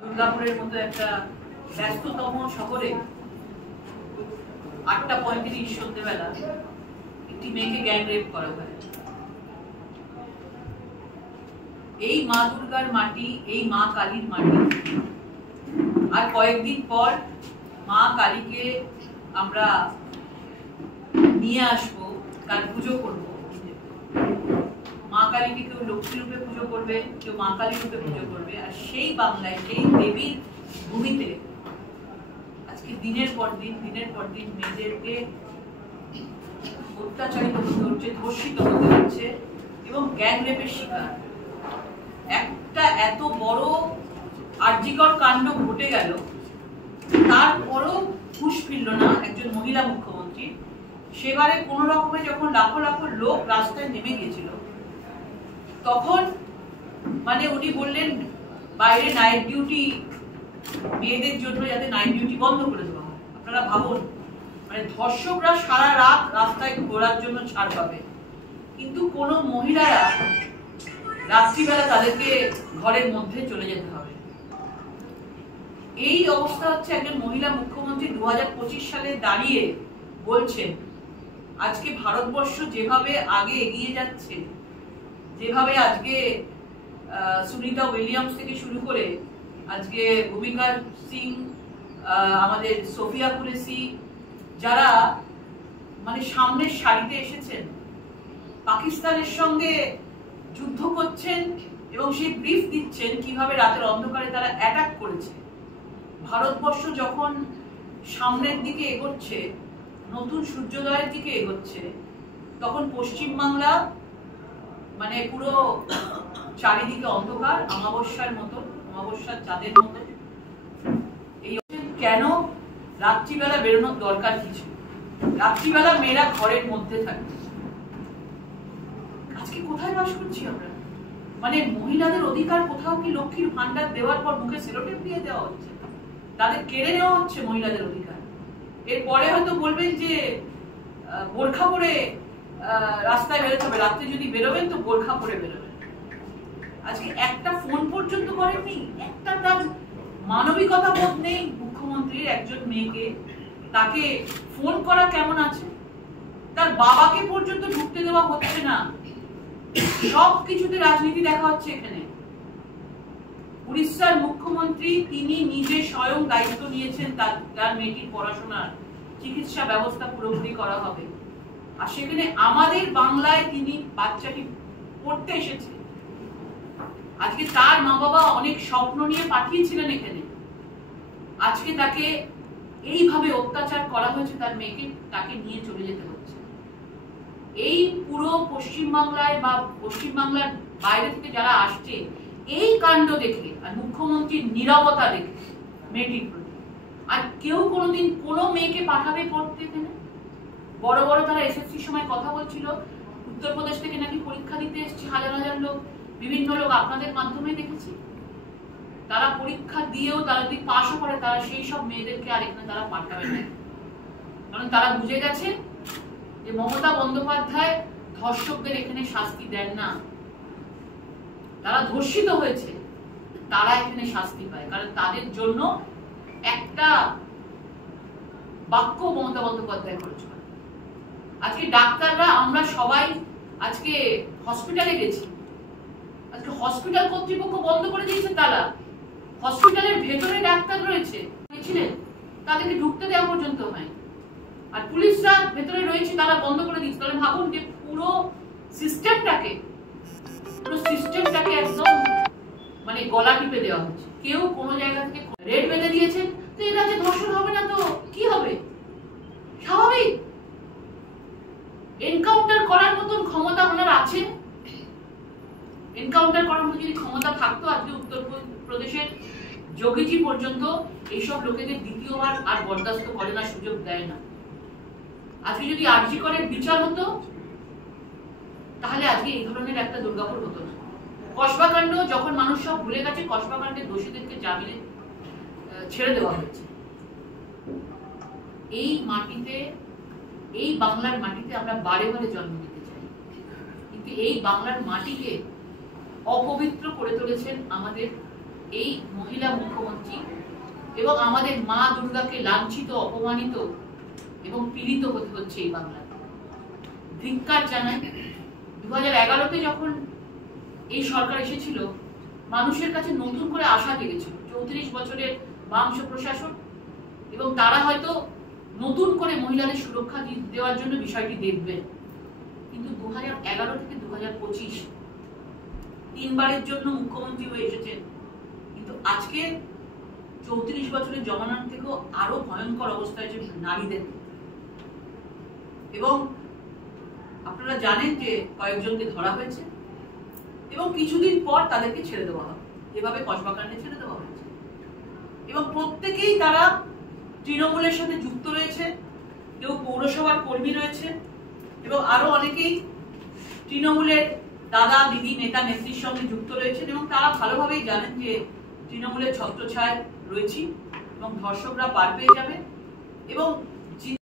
দুর্গাপুরের মতো একটা ব্যস্ততম শহরে 8:35 সন্ধ্যেবেলা একটি মেয়েকে গ্যাং রেপ করা হয়। এই মা দুর্গার মাটি, এই মা কালীর মাটি। আর কয়েকদিন পর মা কালীকে আমরা নিয়ে আসবো, তার পুজো করবো। মা কালীকে কেউ লক্ষ্মী রূপে পুজো করবে, কেউ মা কালী রূপে পুজো করবে। আর সেই বাংলায়, সেই দেবীর ভূমিতে আজকে দিনের পর দিন মেয়েদেরকে অত্যাচারিত হতে হচ্ছে, ধর্ষিত হতে হচ্ছে এবং গ্যাং রেপের শিকার। একটা এত বড় আর্জিকর কাণ্ড ঘটে গেল, তারপরও হুঁশ ফিরল না একজন মহিলা মুখ্যমন্ত্রী। সেবারে কোন রকমে যখন লাখো লাখো লোক রাস্তায় নেমে গিয়েছিল, তখন মানে উনি বললেন বাইরে নাইট ডিউটি, মেয়েদের জন্য যাতে নাইট ডিউটি বন্ধ করে দেওয়া হয়। আপনারা ভাবুন, মানে ধর্ষকরা সারা রাত রাস্তায় ঘোরার জন্য ছাড় পাবে, কিন্তু কোন মহিলারা রাত্রিবেলা তাদেরকে ঘরের মধ্যে চলে যেতে হবে। এই অবস্থা হচ্ছে একজন মহিলা মুখ্যমন্ত্রী 2025 সালে দাঁড়িয়ে বলছেন আজকে ভারতবর্ষ যেভাবে আগে এগিয়ে যাচ্ছে, যেভাবে আজকে সুনিতা উইলিয়ামস থেকে শুরু করে আজকে ভূমিকা সিং, আমাদের সোফিয়া কুরেশি, যারা মানে সামনের সারিতে এসেছেন, পাকিস্তানের সঙ্গে যুদ্ধ করছেন এবং সেই ব্রিফ দিচ্ছেন কিভাবে রাতের অন্ধকারে তারা অ্যাটাক করেছে। ভারতবর্ষ যখন সামনের দিকে এগোচ্ছে, নতুন সূর্যোদয়ের দিকে এগোচ্ছে, তখন পশ্চিমবাংলা মানে পুরো চারিদিকে অন্ধকার, অমাবস্যার মতো, অমাবস্যার চাঁদের মতো। এই কেন রাত্রিবেলা বেরোনোর দরকার কিছু? রাত্রিবেলা মেয়েরা ঘরের মধ্যে থাকে। আজকে কোথায় বাস করছি আমরা? মানে মহিলাদের অধিকার কোথাও কি লক্ষ্মীর ভান্ডার দেওয়ার পর মুখে সেলোটেপ দিয়ে দেওয়া হচ্ছে? তাদের কেড়ে নেওয়া হচ্ছে মহিলাদের অধিকার। এরপরে হয়তো বলবেন যে বোরখা পরে রাস্তায় বেরোতে হবে, রাত্রে যদি বেরোবেন তো বোরখা পরে বেরোবেন। আজকে একটা ফোন পর্যন্ত করেননি, একটা তার মানবিকতা বোধ নেই মুখ্যমন্ত্রীর। একজন মেয়েকে, তাকে ফোন করা কেমন আছে? তার বাবাকে পর্যন্ত ঢুকতে দেওয়া হচ্ছে না। সব কিছুতে রাজনীতি দেখা হচ্ছে এখানে। উড়িষ্যার মুখ্যমন্ত্রী তিনি নিজে স্বয়ং দায়িত্ব নিয়েছেন তার মেয়েটির পড়াশোনার চিকিৎসা ব্যবস্থা পুরোপুরি করা হবে। আর সেখানে আমাদের বাংলায় তিনি বাচ্চাটি পড়তে এসেছে। আজকে তার মা বাবা অনেক স্বপ্ন নিয়ে পাঠিয়েছিলেন এখানে, আজকে তাকে এইভাবে অত্যাচার করা হয়েছে, তার মেয়েকে তাকে নিয়ে চলে যেতে হচ্ছে। এই পুরো পশ্চিমবাংলায় বা পশ্চিমবাংলার বাইরে থেকে যারা আসছে, এই কাণ্ড দেখে আর মুখ্যমন্ত্রীর নীরবতা দেখে মেয়েটির প্রতি, আর কেউ কোনোদিন কোনো মেয়েকে পাঠাবে পড়তে এখানে? বড় বড় তারা এসএসসির সময় কথা বলছিল, উত্তরপ্রদেশ থেকে নাকি পরীক্ষা দিতে এসছে হাজার হাজার লোক, বিভিন্ন লোক আপনাদের মাধ্যমে দেখেছি। তারা পরীক্ষা দিয়েও তারা যদি পাশও করে, তারা সেই সব মেয়েদেরকে আর এখানে তারা পাঠাবে না। কারণ তারা বুঝে গেছে যে মমতা বন্দ্যোপাধ্যায় ধর্ষকদের এখানে শাস্তি দেন না। তারা ধর্ষিত হয়েছে, তারা এখানে শাস্তি পায়, কারণ তাদের জন্য একটা বাক্য মমতা বন্দ্যোপাধ্যায় খরচ করে। আজকে ডাক্তাররা, আমরা সবাই আজকে হসপিটালে গেছি, আজকে হসপিটাল কর্তৃপক্ষ বন্ধ করে দিয়েছে তালা। হসপিটালের ভেতরে ডাক্তার রয়েছে, গেছিলেন, তাদেরকে ঢুকতে দেওয়া পর্যন্ত হয়। আর পুলিশরা ভেতরে রয়েছে, তারা বন্ধ করে দিচ্ছে। তাহলে ভাবুন যে পুরো সিস্টেমটাকে একদম মানে গলা টিপে দেওয়া হচ্ছে। কেউ কোনো জায়গা থেকে রেড বেঁধে দিয়েছেন, তো এর রাজ্যে ধর্ষণ হবে না তো কি হবে? স্বাভাবিক। এনকাউন্টার করার মতন ক্ষমতা ওনার আছে। এনকাউন্টার করার মতো যদি ক্ষমতা থাকতো, আজকে উত্তরপ্রদেশের যোগীজি পর্যন্ত এইসব লোকেদের দ্বিতীয়বার আর বরদাস্ত করে না, সুযোগ দেয় না। আজকে যদি আরজি করে বিচার হতো, তাহলে আজকে এই ধরনের একটা দুর্গাপুর হতো না। কসবাকাণ্ড যখন মানুষ সব ভুলে গেছে, কসবাকাণ্ডের দোষীদেরকে জামিনে ছেড়ে দেওয়া হয়েছে। এই মাটিতে, এই বাংলার মাটিতে আমরা বারে বারে জন্ম নিতে চাই, কিন্তু এই বাংলার মাটিকে অপবিত্র করে তুলেছেন আমাদের এই মহিলা মুখ্যমন্ত্রী এবং আমাদের মা দুর্গাকে লাঞ্ছিত, অপমানিত এবং পীড়িত হতে হচ্ছে এই বাংলায়। ধিক্কার জানাই। 2011-তে যখন এই সরকার এসেছিল, মানুষের কাছে নতুন করে আশা জেগেছিল 34 বছরের বামশ প্রশাসন, এবং তারা হয়তো নতুন করে মহিলাদের সুরক্ষা দেওয়ার জন্য বিষয়টি দেখবেন। কিন্তু 2011 থেকে 2025 তিনবারের জন্য মুখ্যমন্ত্রী হয়ে এসেছেন, কিন্তু আজকে 34 বছরের জমানার থেকেও আরো ভয়ঙ্কর অবস্থায় যে নারীদের। এবং আপনারা জানেন যে কয়েকজনকে ধরা হয়েছে এবং কিছুদিন পর তাদেরকে ছেড়ে দেওয়া হবে, যেভাবে কসবাকাণ্ডে ছেড়ে দেওয়া হয়েছে। এবং প্রত্যেকেই তারা তৃণমূলের সাথে যুক্ত রয়েছে, কেউ পৌরসভার কর্মী রয়েছে এবং আরো অনেকেই তৃণমূলের দাদা দিদি নেতা নেত্রীর সঙ্গে যুক্ত রয়েছেন, এবং তারা ভালোভাবেই জানেন যে তৃণমূলের ছত্রছায়ায় রয়েছি এবং ধর্ষকরা পার পেয়ে যাবে। এবং